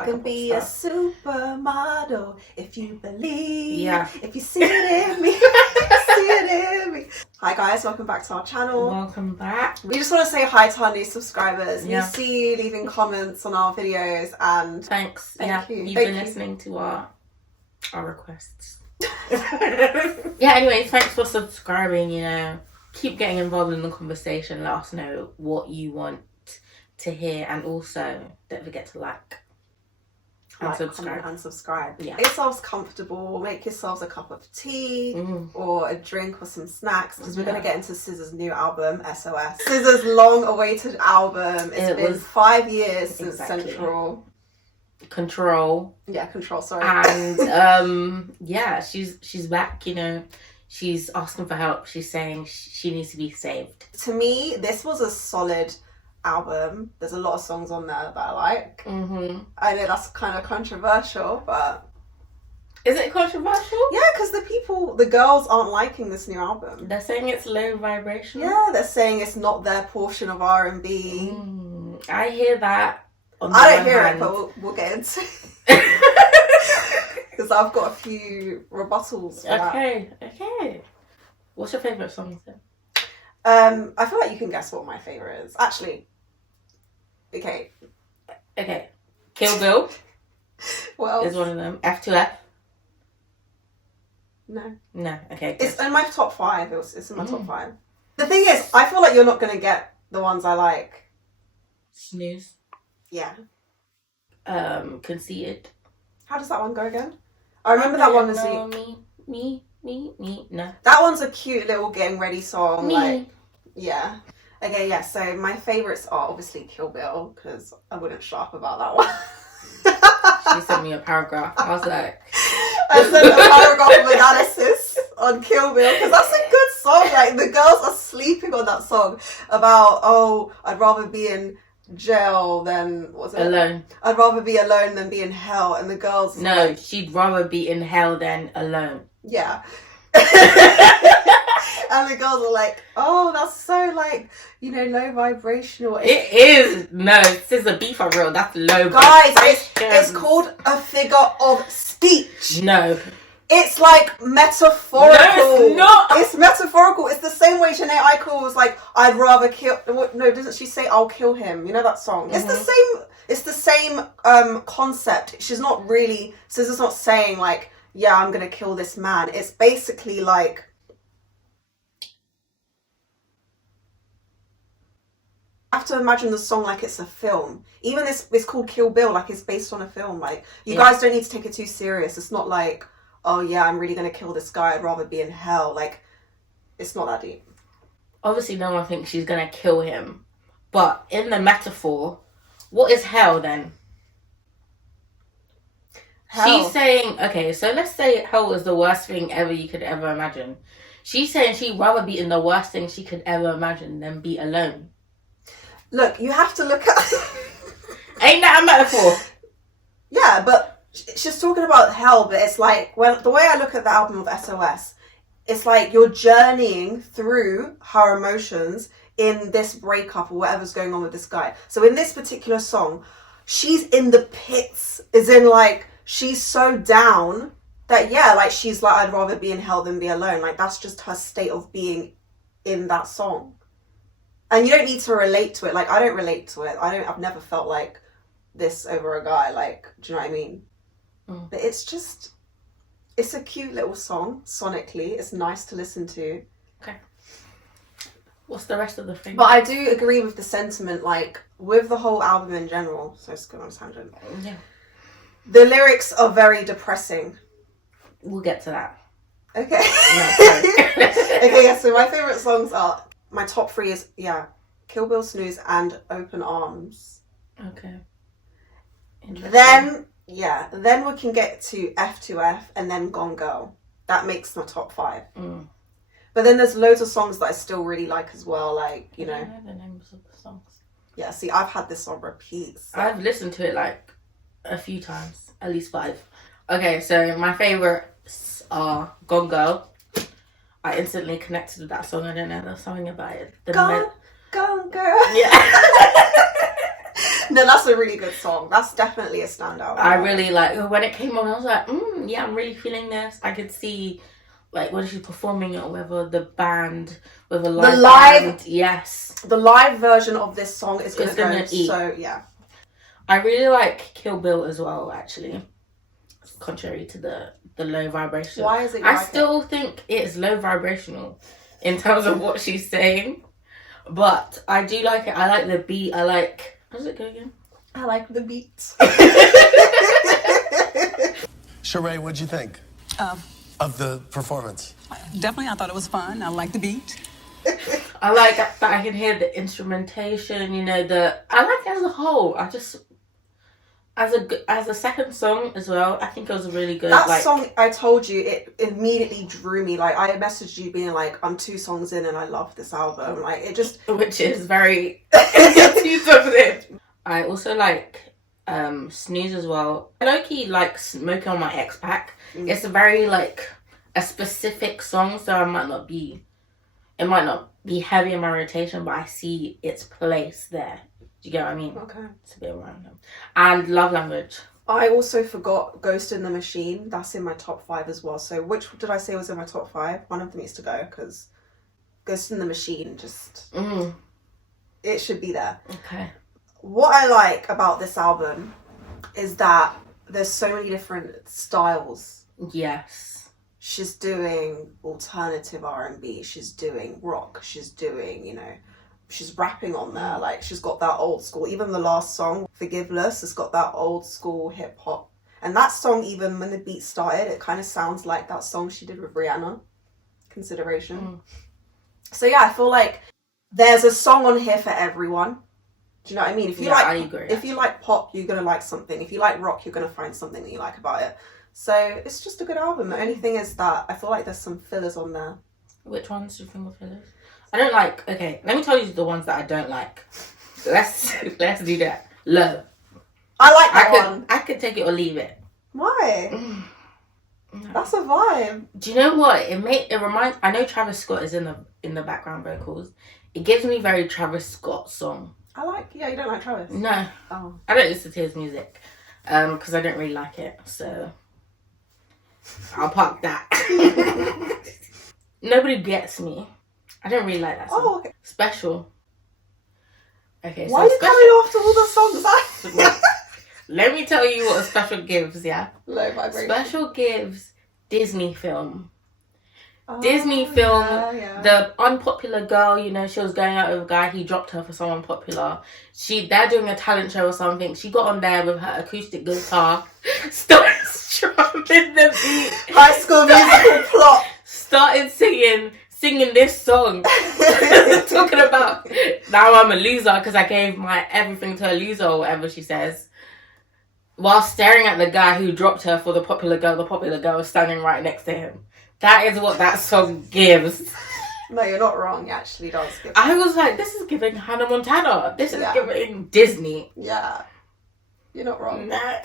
I can be a supermodel if you believe. Yeah. If you see it in me. If you see it in me. Hi guys, welcome back to our channel. Welcome back. We just want to say hi to our new subscribers. Yeah. We see you leaving comments on our videos and Thanks. Thank you. You've Thank been you. listening to our requests. Yeah, anyway, thanks for subscribing, Keep getting involved in the conversation. Let us know what you want to hear, and also don't forget to like and subscribe. comment, and subscribe. Yeah. Make yourselves comfortable, make yourselves a cup of tea or a drink or some snacks, because we're going to get into SZA's new album, SOS. SZA's long-awaited album. It's been 5 years since Central. Control. Yeah, Control, sorry. And yeah, she's back, She's asking for help. She's saying she needs to be saved. To me, this was a solid album. There's a lot of songs on there that I like. I know that's kind of controversial, but... Is it controversial? Yeah, because the girls aren't liking this new album. They're saying it's low vibration. Yeah, they're saying it's not their portion of R&B. I hear that. I don't hear it, but we'll get into it. Because I've got a few rebuttals for that. Okay. What's your favourite song then? I feel like you can guess what my favourite is. Actually, okay. Kill Bill Well, is one of them. F2F? No. Okay. It's in my top 5. It's in my top 5. The thing is, I feel like you're not going to get the ones I like. Snooze. Yeah. Conceited. How does that one go again? I remember that one was me. No. That one's a cute little getting ready song. Me. Like, yeah. Okay, yeah. So my favourites are obviously Kill Bill, because I wouldn't shut up about that one. She sent me a paragraph. I was like... I sent a paragraph of analysis on Kill Bill, because that's a good song. Like, the girls are sleeping on that song about, I'd rather be in jail than alone. I'd rather be alone than be in hell. And the girls she'd rather be in hell than alone. Yeah. And the girls are like, that's so low vibrational. It is. No, SZA be for real. That's low guys, vibration. it's called a figure of speech. No. It's like metaphorical. No, it's not. It's metaphorical. It's the same way Jhené Aiko was like, I'd rather kill... No, doesn't she say, I'll kill him? You know that song? It's the same concept. She's not really... SZA's not saying like, yeah, I'm going to kill this man. It's basically like... I have to imagine the song like it's a film. Even this, it's called Kill Bill, like it's based on a film. Like, you guys don't need to take it too serious. It's not like... oh yeah, I'm really going to kill this guy, I'd rather be in hell. Like, it's not that deep. Obviously, no one thinks she's going to kill him. But in the metaphor, what is hell then? Hell. She's saying, okay, so let's say hell is the worst thing ever you could ever imagine. She's saying she'd rather be in the worst thing she could ever imagine than be alone. Look, you have to look at... Ain't that a metaphor? Yeah, but... she's talking about hell, but it's like, the way I look at the album of SOS, it's like you're journeying through her emotions in this breakup or whatever's going on with this guy. So in this particular song, she's in the pits, as in like, she's so down that, yeah, like she's like, I'd rather be in hell than be alone. Like, that's just her state of being in that song. And you don't need to relate to it. Like, I don't relate to it. I've never felt like this over a guy. Like, do you know what I mean? But it's a cute little song, sonically. It's nice to listen to. Okay. What's the rest of the thing? But I do agree with the sentiment, like, with the whole album in general. So it's going on a tangent. Yeah. The lyrics are very depressing. We'll get to that. Okay. No, Okay, yeah, so my favourite songs are, my top 3 is, Kill Bill, Snooze, and Open Arms. Okay. Then we can get to F2F and then Gone Girl. That makes my top 5. But then there's loads of songs that I still really like as well, like, I know the names of the songs. Yeah, see, I've had this on repeat. So. I've listened to it like a few times, at least 5. Okay, so my favourites are Gone Girl. I instantly connected with that song. I don't know, there's something about it. Gone Girl. Yeah. No, that's a really good song. That's definitely a standout. I really like when it came on. I was like, yeah, I'm really feeling this. I could see like when she's performing it or whether the band with a live band. Yes, the live version of this song is gonna go eat. So yeah, I really like Kill Bill as well. Actually, contrary to the low vibration. Why is it? I still think it's low vibrational in terms of what she's saying, but I do like it. I like the beat. I like. How does it go again? I like the beats. Sheree, what'd you think of the performance? Definitely, I thought it was fun. I like the beat. I like that I can hear the instrumentation. You know, I like it as a whole. I just as a second song as well. I think it was really good. That song, I told you, it immediately drew me. Like I messaged you being like, I'm 2 songs in and I love this album. Like it just, which is very 2 songs in. I also like Snooze as well. I low-key like Smoking on My X-Pack. It's a very like a specific song, so it might not be heavy in my rotation, but I see its place there. Do you get what I mean? Okay. It's a bit random. And Love Language. I also forgot Ghost in the Machine. That's in my top 5 as well. So which did I say was in my top 5? One of them needs to go because Ghost in the Machine just it should be there. Okay. What I like about this album is that there's so many different styles. Yes. She's doing alternative R&B. She's doing rock. She's doing, you know, she's rapping on there. Like she's got that old school. Even the last song, Forgiveless, has got that old school hip hop. And that song, even when the beat started, it kind of sounds like that song she did with Rihanna, Consideration. So yeah, I feel like there's a song on here for everyone. Do you know what I mean? If you I agree. If you like pop, you're gonna like something. If you like rock, you're gonna find something that you like about it. So it's just a good album. The only thing is that I feel like there's some fillers on there. Which ones do you think are fillers? I don't like. Okay, let me tell you the ones that I don't like. Let's do that. Low. I like that one. I could take it or leave it. Why? That's a vibe. Do you know what it reminds? I know Travis Scott is in the background vocals. It gives me very Travis Scott song. Yeah, you don't like Travis? No. Oh. I don't listen to his music because I don't really like it. So I'll park that. Nobody Gets Me. I don't really like that song. Oh, okay. Special. Okay, why are you coming after all the songs? Let me tell you what a Special gives, yeah? Low vibration. Special gives Disney film. Oh, Disney film, yeah. The unpopular girl, you know, she was going out with a guy, he dropped her for someone popular. They're doing a talent show or something. She got on there with her acoustic guitar, started strumming the beat. High School Musical plot. Started singing this song. Talking about, now I'm a loser because I gave my everything to a loser or whatever she says. While staring at the guy who dropped her for the popular girl was standing right next to him. That is what that song gives. No, you're not wrong. It actually does give. I was like, this is giving Hannah Montana. This is giving Disney. Yeah. You're not wrong. Nah.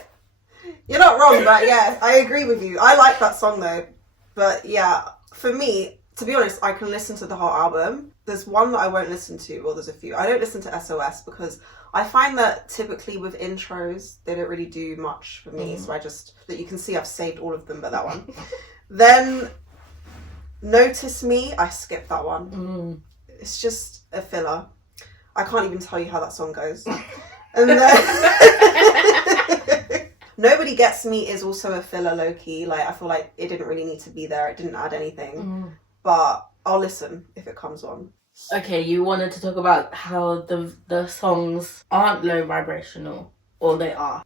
You're not wrong, but yeah, I agree with you. I like that song though. But yeah, for me, to be honest, I can listen to the whole album. There's one that I won't listen to. Well, there's a few. I don't listen to SOS because I find that typically with intros, they don't really do much for me. So that you can see I've saved all of them but that one. Then Notice Me, I skipped that one. It's just a filler. I can't even tell you how that song goes. And then Nobody Gets Me is also a filler, low-key. Like, I feel like it didn't really need to be there. It didn't add anything. But I'll listen if it comes on. Okay, you wanted to talk about how the songs aren't low vibrational, or they are.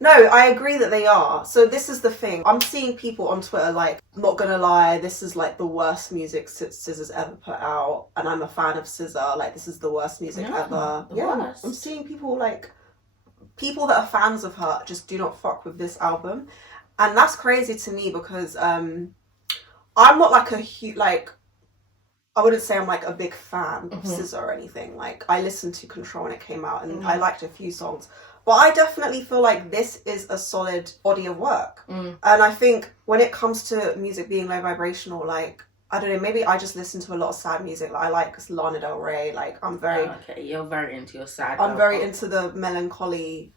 No, I agree that they are. So this is the thing. I'm seeing people on Twitter like, not gonna lie, this is like the worst music SZA's ever put out. And I'm a fan of SZA. Like, this is the worst music ever. Worst. I'm seeing people that are fans of her just do not fuck with this album. And that's crazy to me because I'm not like a huge, like, I wouldn't say I'm like a big fan of SZA or anything. Like, I listened to Control when it came out and I liked a few songs. But I definitely feel like this is a solid body of work. And I think when it comes to music being low vibrational, like, I don't know, maybe I just listen to a lot of sad music. Like I like Lana Del Rey. Like I'm very okay, you're very into your sad. I'm very into the melancholy.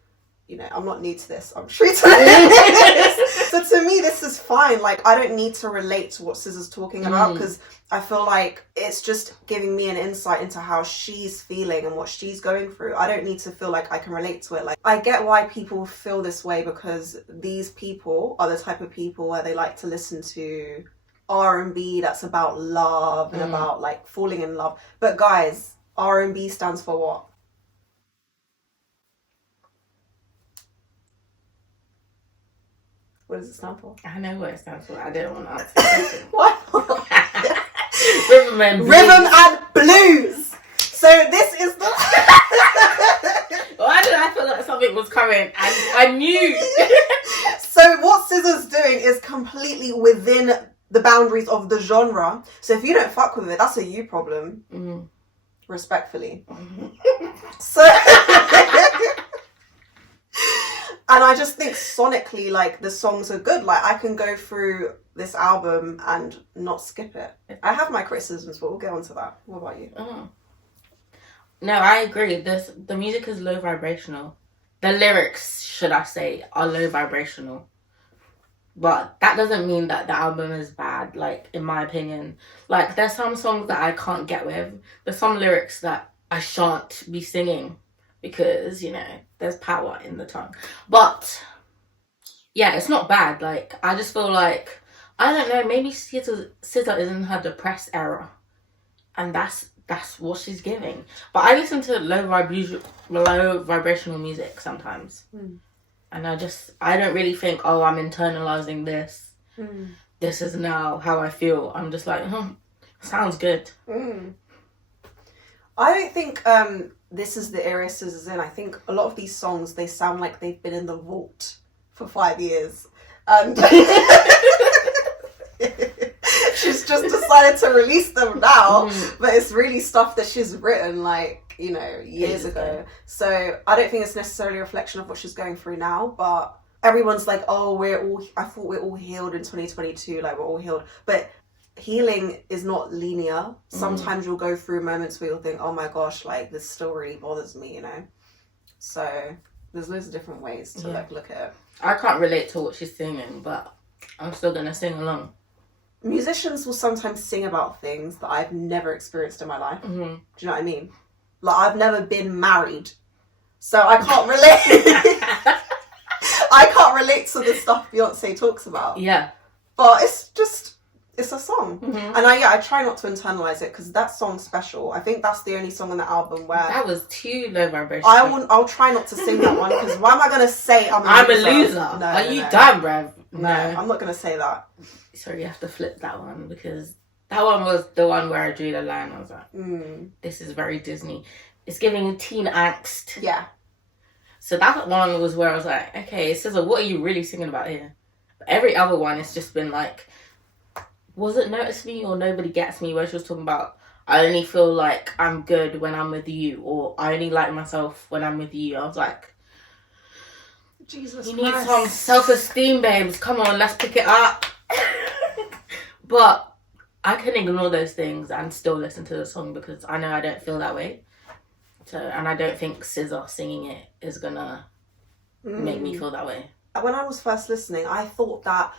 You know, I'm not new to this. I'm true to this. So to me, this is fine. Like I don't need to relate to what SZA's talking about because I feel like it's just giving me an insight into how she's feeling and what she's going through. I don't need to feel like I can relate to it. Like I get why people feel this way because these people are the type of people where they like to listen to R&B that's about love and about like falling in love. But guys, R&B stands for what? What does it stand for? I know what it stands for. I didn't want to answer the question. What? Rhythm and blues. So this is the. Why did I feel like something was coming? I knew. So what SZA's doing is completely within the boundaries of the genre. So if you don't fuck with it, that's a you problem. Respectfully. So. And I just think sonically, like, the songs are good. Like, I can go through this album and not skip it. I have my criticisms, but we'll get onto that. What about you? No, I agree. The music is low vibrational. The lyrics, should I say, are low vibrational. But that doesn't mean that the album is bad, like, in my opinion. Like, there's some songs that I can't get with. There's some lyrics that I shan't be singing. Because, you know, there's power in the tongue. But, yeah, it's not bad. Like, I just feel like, I don't know, maybe SZA is in her depressed era. And that's what she's giving. But I listen to low vibrational music sometimes. And I don't really think, oh, I'm internalizing this. This is now how I feel. I'm just like, sounds good. I don't think this is the area SZA's in. I think a lot of these songs, they sound like they've been in the vault for 5 years. And she's just decided to release them now. But it's really stuff that she's written, like, you know, years ago. So I don't think it's necessarily a reflection of what she's going through now. But everyone's like, oh, I thought we're all healed in 2022. Like, we're all healed. But healing is not linear. Sometimes you'll go through moments where you'll think, oh my gosh, like this still really bothers me, you know? So there's loads of different ways to like look at it. I can't relate to what she's singing, but I'm still gonna sing along. Musicians will sometimes sing about things that I've never experienced in my life. Do you know what I mean? Like I've never been married, so I can't relate. I can't relate to the stuff Beyonce talks about. Yeah. But it's a song. And I try not to internalize it because that song's special. I think that's the only song on the album where that was too low vibration. I'll try not to sing that one because why am I gonna say I'm a loser? No, are you done, bruv? No, I'm not gonna say that. Sorry, you have to flip that one because that one was the one where I drew the line. I was like, this is very Disney. It's giving teen angst. Yeah. So that one was where I was like, okay, SZA, what are you really singing about here? But every other one, it's just been like, was it Notice Me or Nobody Gets Me, where she was talking about, I only feel like I'm good when I'm with you, or I only like myself when I'm with you. I was like, Jesus you Christ. need some self-esteem, babes. Come on, let's pick it up. But I can ignore those things and still listen to the song because I know I don't feel that way. So, and I don't think SZA singing it is gonna make me feel that way. When I was first listening, I thought that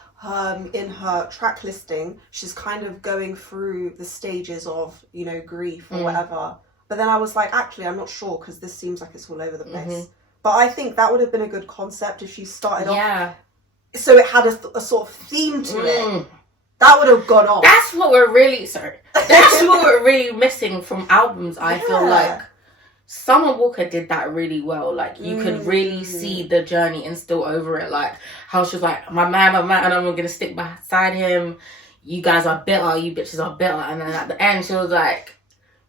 in her track listing, she's kind of going through the stages of, you know, grief or whatever. But then I was like, actually, I'm not sure because this seems like it's all over the place. But I think that would have been a good concept if she started off. So it had a sort of theme to it. That would have gone on. That's what we're really, that's what we're really missing from albums, I feel like. Summer Walker did that really well. Like, you could really see the journey and still over it. Like, how she was like, my man, and I'm going to stick beside him. You guys are bitter. You bitches are bitter. And then at the end, she was like,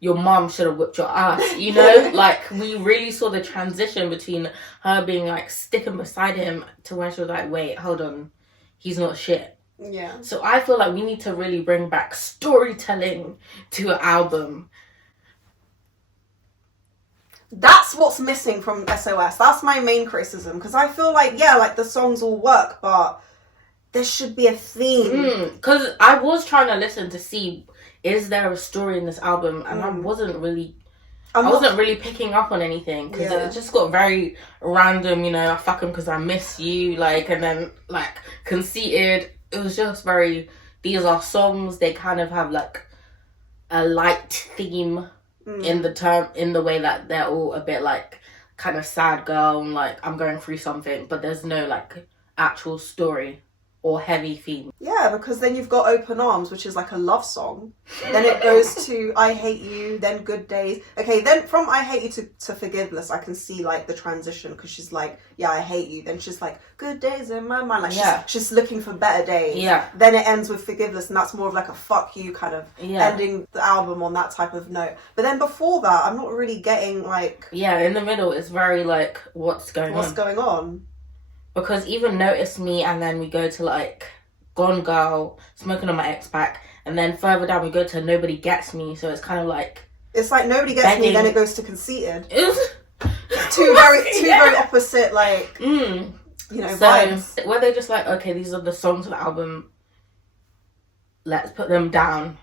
your mom should have whipped your ass. You know? Like, we really saw the transition between her being, like, sticking beside him to where she was like, wait, hold on. He's not shit. Yeah. So I feel like we need to really bring back storytelling to an album. That's what's missing from SOS. That's my main criticism. Because I feel like, yeah, like the songs all work, but there should be a theme. Because I was trying to listen to see, is there a story in this album? And I wasn't really picking up on anything, because it just got very random, you know, I fuck him because I miss you, like, and then, like, conceited. It was just very, these are songs, they kind of have, like, a light theme in the way that they're all a bit, like, kind of sad girl, and, like, I'm going through something, but there's no, like, actual story or heavy theme. Yeah, because then you've got Open Arms, which is like a love song. Then it goes to I Hate You, then Good Days. Okay, then from I Hate You to Forgiveness, I can see like the transition, because she's like, yeah, I hate you. Then she's like, good days in my mind. Like she's looking for better days. Yeah. Then it ends with Forgiveness, and that's more of like a fuck you kind of ending the album on that type of note. But then before that, I'm not really getting like... Yeah, in the middle, it's very like, what's going on? Because even Notice Me, and then we go to, like, Gone Girl, Smoking on My Ex Back, and then further down we go to Nobody Gets Me, so it's kind of like... It's like Nobody Gets Me, then it goes to Conceited. Two very opposite, like, you know, vibes. Were they just like, okay, these are the songs of the album, let's put them down,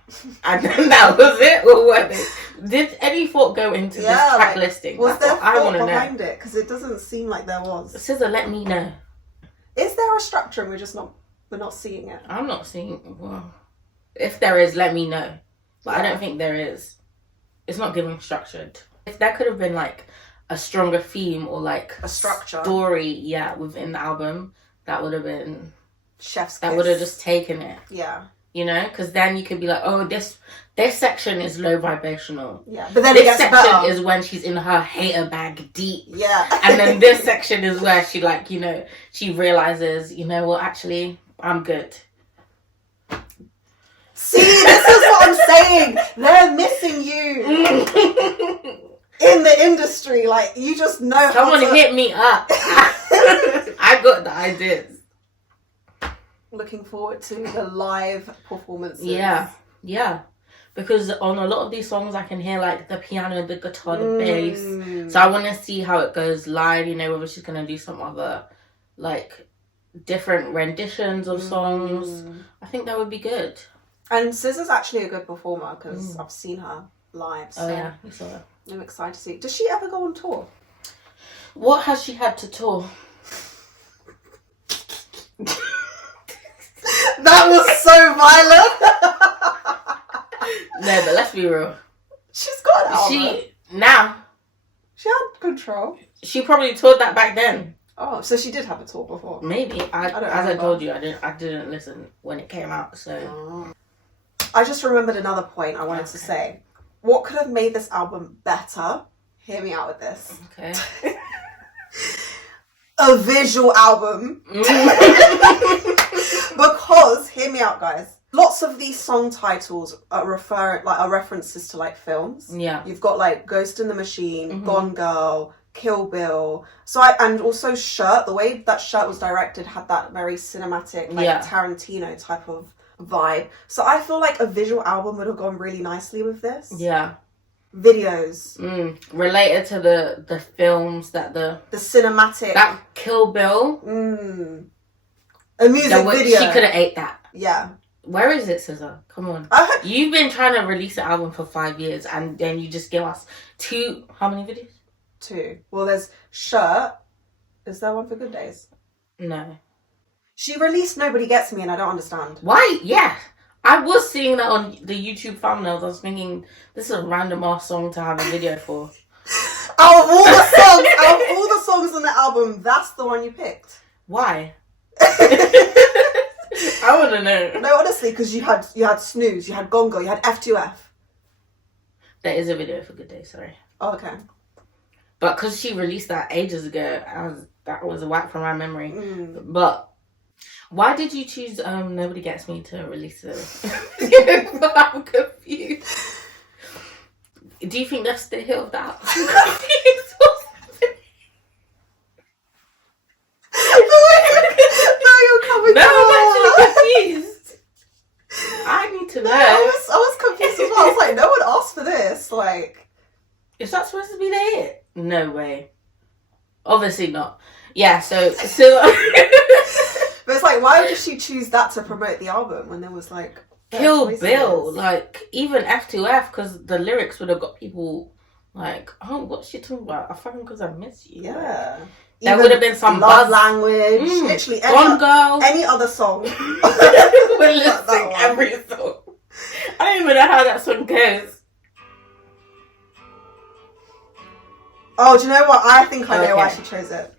and then that was it? Or were they... Did any thought go into this track listing? Was there thought behind it? Because it doesn't seem like there was. SZA, let me know. Is there a structure and we're not seeing it? I'm not seeing... Well, if there is, let me know. But I don't think there is. It's not giving structured. If there could have been, like, a stronger theme or, like... A structure. Story, within the album, that would have been... Chef's kiss. That would have just taken it. Yeah. You know? Because then you could be like, oh, this section is low vibrational. Yeah. But then this it gets section better. is when she's in her hater bag deep. Yeah. And then this section is where she, like, you know, she realizes, you know what, actually, I'm good. See, this is what I'm saying. They're missing you in the industry. Like, you just know Someone hit me up. I got the ideas. Looking forward to the live performances. Yeah. Because on a lot of these songs, I can hear, like, the piano, the guitar, the bass. So I want to see how it goes live, you know, whether she's going to do some other, like, different renditions of songs. I think that would be good. And SZA's actually a good performer, because I've seen her live. So Oh, yeah, you saw her. I'm excited to see. Does she ever go on tour? What has she had to tour? That was so violent. No, but let's be real. She's got an album. She had Control. She probably toured that back then. Oh, so she did have a tour before. Maybe. I told you, I didn't listen when it came out, so... I just remembered another point I wanted to say. What could have made this album better? Hear me out with this. Okay. A visual album. Because, hear me out, guys. Lots of these song titles are references to, like, films. Yeah. You've got, like, Ghost in the Machine, Gone Girl, Kill Bill. And also Shirt. The way that Shirt was directed had that very cinematic, like, Tarantino type of vibe. So I feel like a visual album would have gone really nicely with this. Yeah. Videos. Related to the films that the cinematic... That Kill Bill. A music video. She could have ate that. Yeah. Where is it, SZA? Come on. You've been trying to release an album for 5 years, and then you just give us 2... How many videos? 2. Well, there's Shirt. Is there one for Good Days? No. She released Nobody Gets Me, and I don't understand. Why? Yeah. I was seeing that on the YouTube thumbnails. I was thinking, this is a random ass song to have a video for. Out of all the songs on the album, that's the one you picked. Why? I want to know. No, honestly, because you had Snooze, you had Gone Girl, you had F2F. There is a video for Good Day, sorry. Oh, okay. But because she released that ages ago, that was a whack from my memory. But why did you choose Nobody Gets Me to release it? I'm confused. Do you think that's the hit of that? I'm confused. No, you're coming. No, I'm actually confused. I need to know. I was confused as well. I was like, no one asked for this. Like, is that supposed to be the hit? No way. Obviously not. Yeah, so but it's like, why did she choose that to promote the album when there was like Kill choices? Bill, like even F2F, because the lyrics would have got people like, oh, what's she talking about? I fucking because I miss you. Yeah. Like, there Even would have been some Love buzz. Language, literally Gone Girl. any other song. We're listing every song. I don't even know how that song goes. Oh, do you know what? I think I know why Okay. she chose it.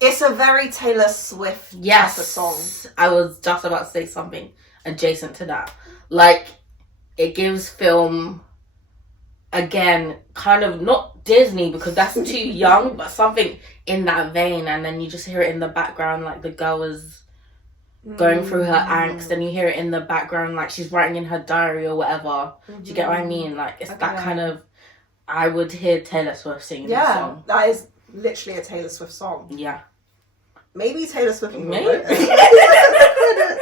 It's a very Taylor Swift Yes, type of song. I was just about to say something adjacent to that. Like, it gives film, again, kind of not Disney because that's too young, but something in that vein. And then you just hear it in the background, like the girl is going through her angst, and you hear it in the background, like she's writing in her diary or whatever. Do you get what I mean? Like, it's that kind of. I would hear Taylor Swift singing this song. That is literally a Taylor Swift song. Yeah. Maybe Taylor Swift even Maybe. wrote it.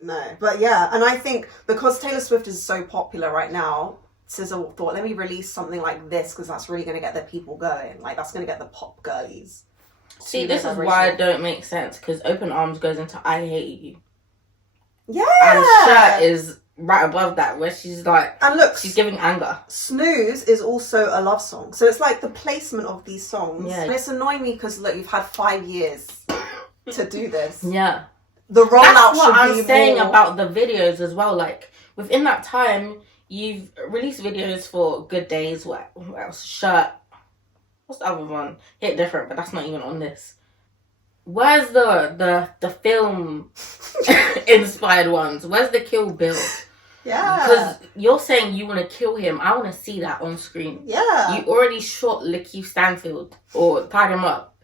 No, but yeah, and I think because Taylor Swift is so popular right now, SZA thought, let me release something like this because that's really going to get the people going. Like, that's going to get the pop girlies. See, this is why it don't make sense, because Open Arms goes into I Hate You. Yeah. And Shirt is right above that, where she's like, and look, she's giving anger. Snooze is also a love song. So it's like the placement of these songs. Yeah. And it's annoying me because, look, you've had 5 years to do this. Yeah. The rollout That's what should I'm be saying more... about the videos as well. Like, within that time, you've released videos for Good Days, what else? Shirt. What's the other one? Hit Different, but that's not even on this. Where's the film inspired ones? Where's the Kill Bill? Yeah. Because you're saying you want to kill him. I want to see that on screen. Yeah. You already shot Lakeith Stanfield or tied him up.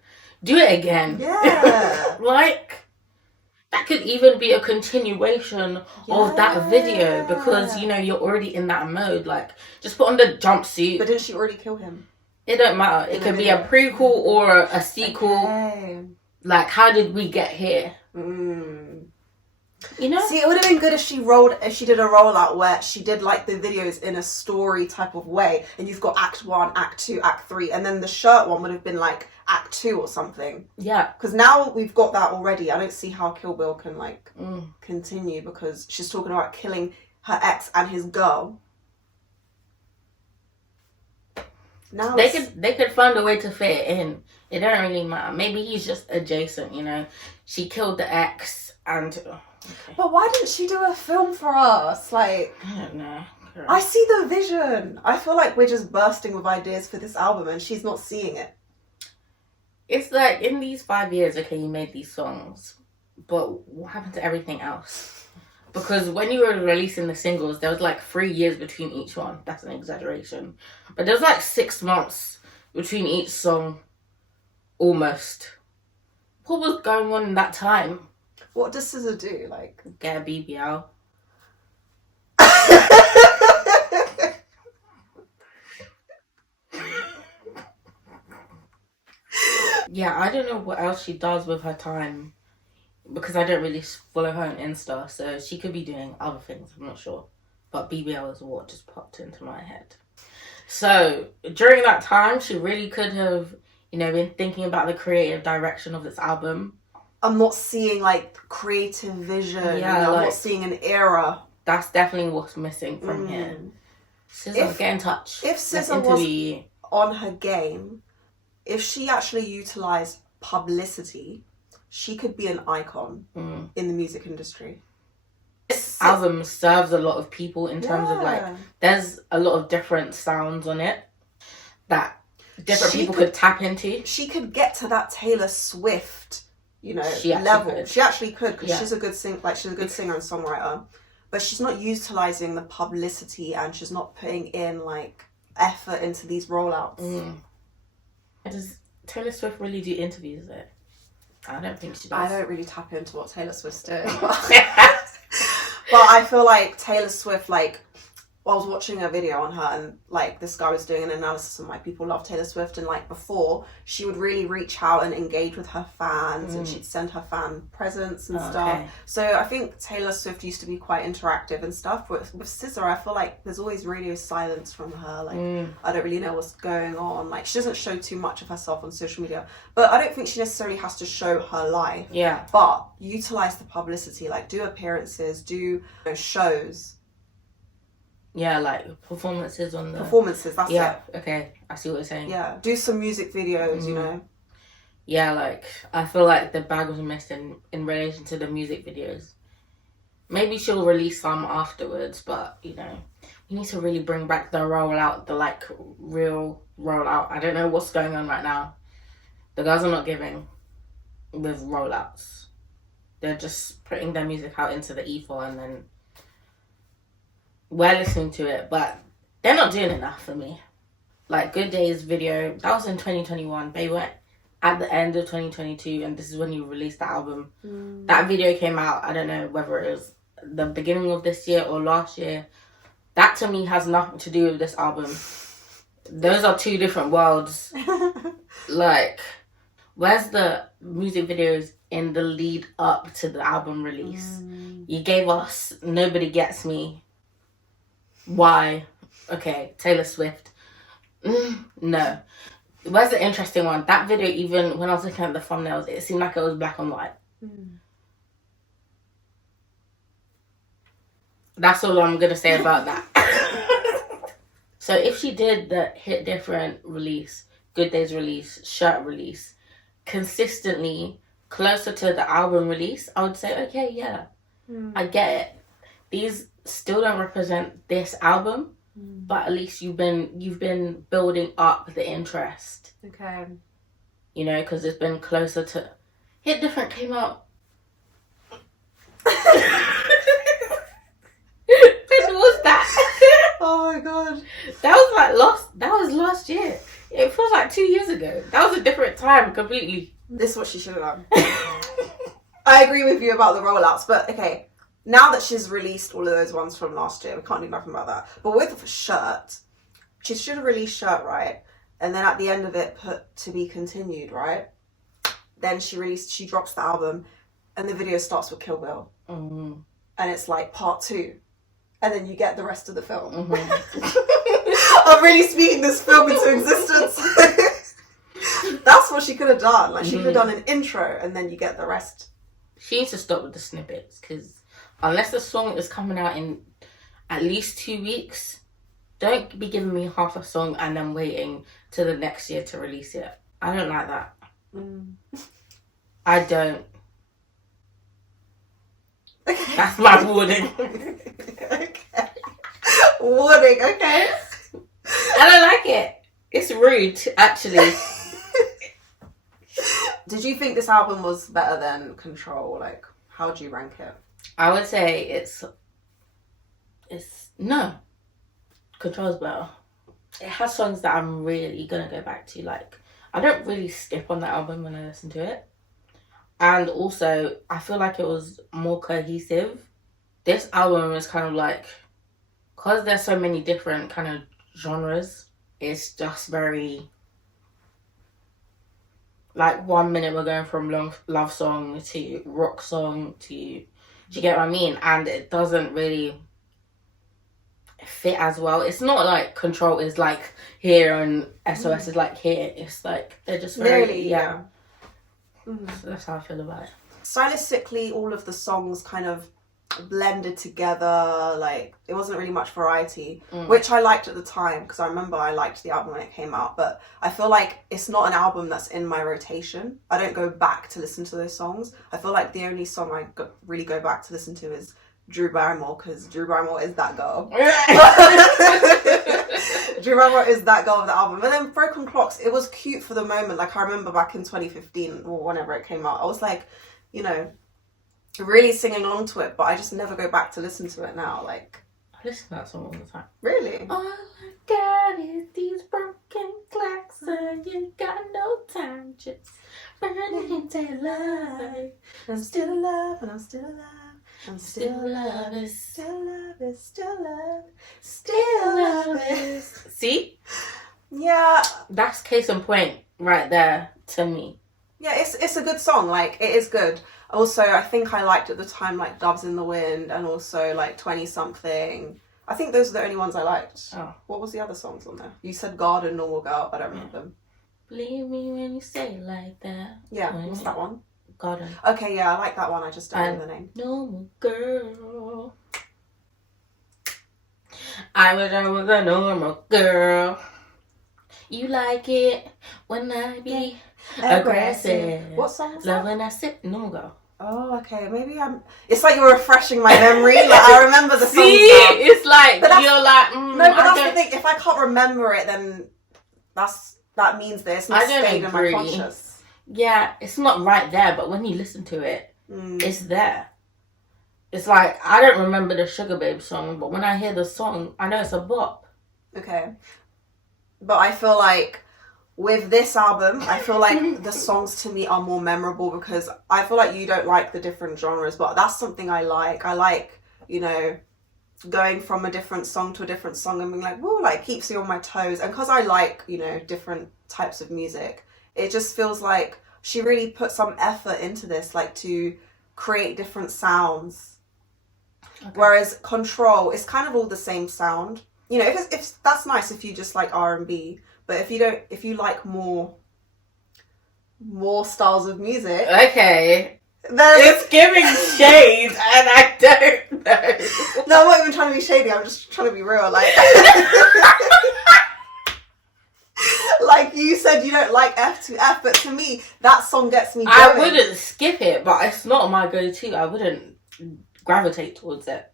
Do it again. Yeah. Like, that could even be a continuation of that video because, you know, you're already in that mode. Like, just put on the jumpsuit. But didn't she already kill him? It don't matter. It could be a prequel or a sequel. Okay. Like, how did we get here? You know? See, it would have been good if she did a rollout where she did like the videos in a story type of way, and you've got Act 1, Act 2, Act 3, and then the Shirt one would have been like Act 2 or something. Yeah. Because now we've got that already. I don't see how Kill Bill can like continue because she's talking about killing her ex and his girl. Now They could find a way to fit it in. It don't really matter. Maybe he's just adjacent, you know. She killed the ex and... Okay. But why didn't she do a film for us? Like, I don't know. Girl. I see the vision. I feel like we're just bursting with ideas for this album and she's not seeing it. It's like, in these 5 years, okay, you made these songs, but what happened to everything else? Because when you were releasing the singles, there was like 3 years between each one. That's an exaggeration. But there was like 6 months between each song, almost. What was going on in that time? What does SZA do? Like, Get a BBL. Yeah, I don't know what else she does with her time because I don't really follow her on Insta, so she could be doing other things, I'm not sure. But BBL is what just popped into my head. So, during that time, she really could have, you know, been thinking about the creative direction of this album. I'm not seeing like creative vision. Yeah, I'm like, not seeing an era. That's definitely what's missing from here. SZA, get in touch. If Let's SZA was interview you. on her game, if she actually utilised publicity, she could be an icon in the music industry. This album serves a lot of people in terms of like, there's a lot of different sounds on it that different people could tap into. She could get to that Taylor Swift, you know, She actually level. could. She actually could because Yeah. she's a good she's a good singer and songwriter, but she's not utilising the publicity and she's not putting in like effort into these rollouts. Does Taylor Swift really do interviews though? I don't think she does. I don't really tap into what Taylor Swift's doing. But I feel like Taylor Swift, like, I was watching a video on her, and like this guy was doing an analysis on why people love Taylor Swift, and like before she would really reach out and engage with her fans, and she'd send her fan presents and stuff. So I think Taylor Swift used to be quite interactive and stuff. With SZA, I feel like there's always radio silence from her. Like I don't really know what's going on. Like she doesn't show too much of herself on social media, but I don't think she necessarily has to show her life. Yeah. But utilize the publicity, like do appearances, do shows. Yeah, like performances on the... Performances, that's yeah, it. okay. I see what you're saying. Yeah, do some music videos, you know. Yeah, like, I feel like the bag was missed in relation to the music videos. Maybe she'll release some afterwards, but, you know, we need to really bring back the rollout, the, like, real rollout. I don't know what's going on right now. The girls are not giving with rollouts. They're just putting their music out into the ether, and then we're listening to it, but they're not doing enough for me. Like, Good Days video, that was in 2021. They went at the end of 2022, and this is when you released the album. That video came out, I don't know whether it was the beginning of this year or last year. That to me has nothing to do with this album. Those are two different worlds. Like, where's the music videos in the lead up to the album release? You gave us Nobody Gets Me. Why? Okay, Taylor Swift. No. Where's the interesting one? That video, even when I was looking at the thumbnails, it seemed like it was black and white. That's all I'm going to say about that. So if she did the Hit Different release, Good Days release, Shirt release, consistently closer to the album release, I would say, okay, yeah, I get it. These still don't represent this album, but at least you've been building up the interest. Okay. You know, because it's been closer to... Hit Different came out... When was that? Oh my god. That was last year. It feels like 2 years ago. That was a different time completely. This is what she should have done. I agree with you about the rollouts, but okay, now that she's released all of those ones from last year, we can't do nothing about that. But with Shirt, she should have released Shirt, right? And then at the end of it, put To Be Continued, right? Then she drops the album, and the video starts with Kill Bill. And it's like part 2. And then you get the rest of the film. I'm really speaking this film into existence. That's what she could have done. Like, she could have done an intro, and then you get the rest. She needs to stop with the snippets, because unless the song is coming out in at least 2 weeks, don't be giving me half a song and then waiting till the next year to release it. I don't like that. I don't. That's my warning. Okay. Warning, okay? I don't like it. It's rude, actually. Did you think this album was better than Control? Like, how do you rank it? I would say it's no. Control's better. It has songs that I'm really gonna go back to. Like, I don't really skip on the album when I listen to it. And also, I feel like it was more cohesive. This album is kind of like, because there's so many different kind of genres, it's just very, like, 1 minute we're going from love song to rock song to, do you get what I mean? And it doesn't really fit as well. It's not like Control is like here and SOS is like here. It's like, they're just very, Really, yeah. So that's how I feel about it. Stylistically, all of the songs kind of blended together. Like, it wasn't really much variety, which I liked at the time, because I remember I liked the album when it came out, but I feel like it's not an album that's in my rotation. I don't go back to listen to those songs. I feel like the only song I really go back to listen to is Drew Barrymore, because Drew Barrymore is that girl. Drew Barrymore is that girl of the album. And then Broken Clocks, it was cute for the moment. Like, I remember back in 2015 or whenever it came out, I was like, you know, really singing along to it, but I just never go back to listen to it now. Like, I listen to that song all the time. really? All I got is these broken clocks, and you got no time, just burning into life. I'm still alive and I'm still alive. And Still love is. still love it, still love, still love it. See? Yeah, That's case in point right there to me. yeah, it's a good song. Like, it is good. Also, I think I liked at the time like Doves in the Wind and also like 20 something. I think those are the only ones I liked. Oh. What was the other songs on there? You said Garden, Normal Girl. I don't remember them. Believe me when you say it like that. Yeah, what's that one? Garden. Okay, yeah, I like that one. I just don't remember the name. Normal girl. I wish I was a normal girl. You like it when I be aggressive. What song was Love that? when I sit normal girl. Oh, okay. Maybe I'm. It's like you're refreshing my memory. Like, I remember the song. See, it's like But that's- you're like. No, but I that's don't- the thing. If I can't remember it, then that means that it's not I don't stayed in my agree. conscious. Yeah, it's not right there, but when you listen to it, it's there. It's like I don't remember the Sugar Babe song, but when I hear the song, I know it's a bop. Okay. But I feel like with this album, I feel like the songs to me are more memorable because I feel like you don't like the different genres, but that's something I like. I like, you know, going from a different song to a different song and being like, whoa, like keeps you on my toes. And because I like, you know, different types of music, it just feels like she really put some effort into this, like to create different sounds. Okay. Whereas Control is kind of all the same sound. You know, if that's nice if you just like R&B, but if you like more styles of music, Okay. then It's giving shade, and I don't know. No, I'm not even trying to be shady. I'm just trying to be real. Like, like you said, you don't like F to F, but to me, that song gets me going. I wouldn't skip it, but it's not my go-to. I wouldn't gravitate towards it.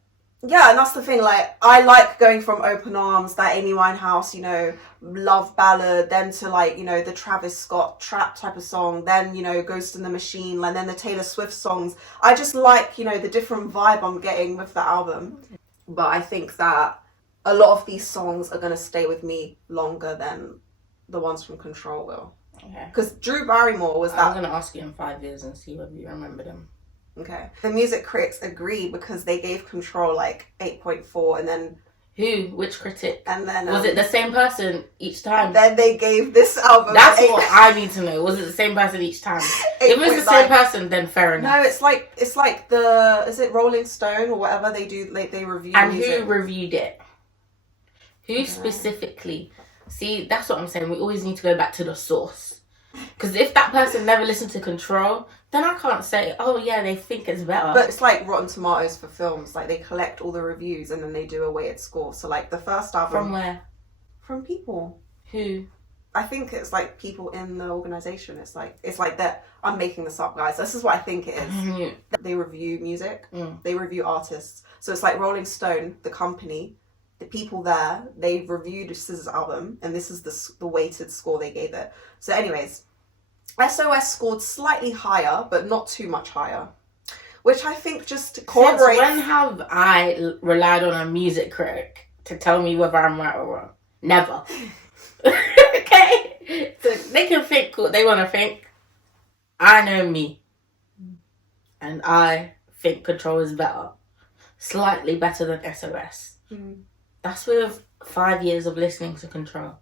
Yeah, and that's the thing. Like, I like going from Open Arms, that Amy Winehouse, you know, love ballad, then to like, you know, the Travis Scott trap type of song, then, you know, Ghost in the Machine, and then the Taylor Swift songs. I just like, you know, the different vibe I'm getting with the album. But I think that a lot of these songs are going to stay with me longer than the ones from Control will. Okay. Because Drew Barrymore was that. I'm going to ask you in 5 years and see whether you remember them. Okay. The music critics agree because they gave Control like 8.4 and then... Who? Which critic? And then... Was it the same person each time? Then they gave this album... That's what I need to know. Was it the same person each time? If it's the same person, then fair enough. No, it's like the... Is it Rolling Stone or whatever they do? Like, they review and music. who reviewed it? Who specifically? See, that's what I'm saying. We always need to go back to the source. Because if that person never listened to Control, then I can't say, oh yeah, they think it's better. But it's like Rotten Tomatoes for films. Like, they collect all the reviews and then they do a weighted score. So, like, the first album... From where? From people. Who? I think it's like people in the organisation. It's like that. I'm making this up, guys. This is what I think it is. They review music. They review artists. So it's like Rolling Stone, the company, the people there, they reviewed SZA's album, and this is the weighted score they gave it. So anyways, SOS scored slightly higher, but not too much higher, which I think just corroborates... Since when have I relied on a music critic to tell me whether I'm right or wrong? Never. Okay? So they can think what they want to think. I know me. And I think Control is better. Slightly better than SOS. That's with 5 years of listening to Control.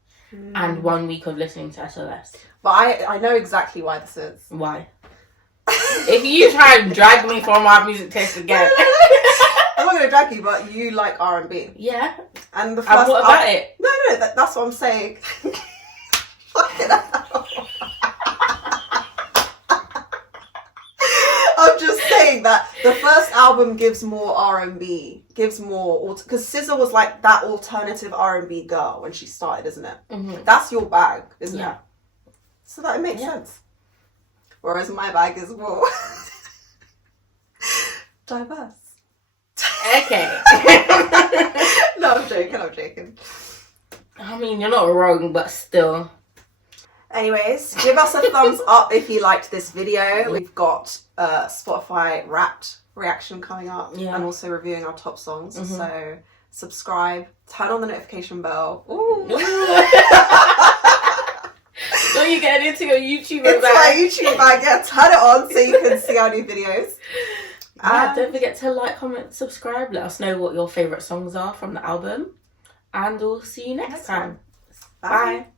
And 1 week of listening to SOS. But I know exactly why this is. Why? If you try and drag me from my music taste again. I'm not going to drag you, but you like R&B. Yeah. And the first... And what about it? No, that's what I'm saying. Fucking hell. I'm just saying that the first album gives more R&B, gives more... Because SZA was like that alternative R&B girl when she started, isn't it? Mm-hmm. That's your bag, isn't it? So that makes sense. Whereas my bag is more diverse. Okay. No, I'm joking. I mean, you're not wrong, but still. Anyways, give us a thumbs up if you liked this video. We've got Spotify Wrapped reaction coming up and also reviewing our top songs. So subscribe, turn on the notification bell. Ooh. So you're getting into your YouTube It's bag. my YouTube bag. Yeah, turn it on so you can see our new videos. Yeah, don't forget to like, comment, subscribe. Let us know what your favourite songs are from the album. And we'll see you next time. Bye. Bye.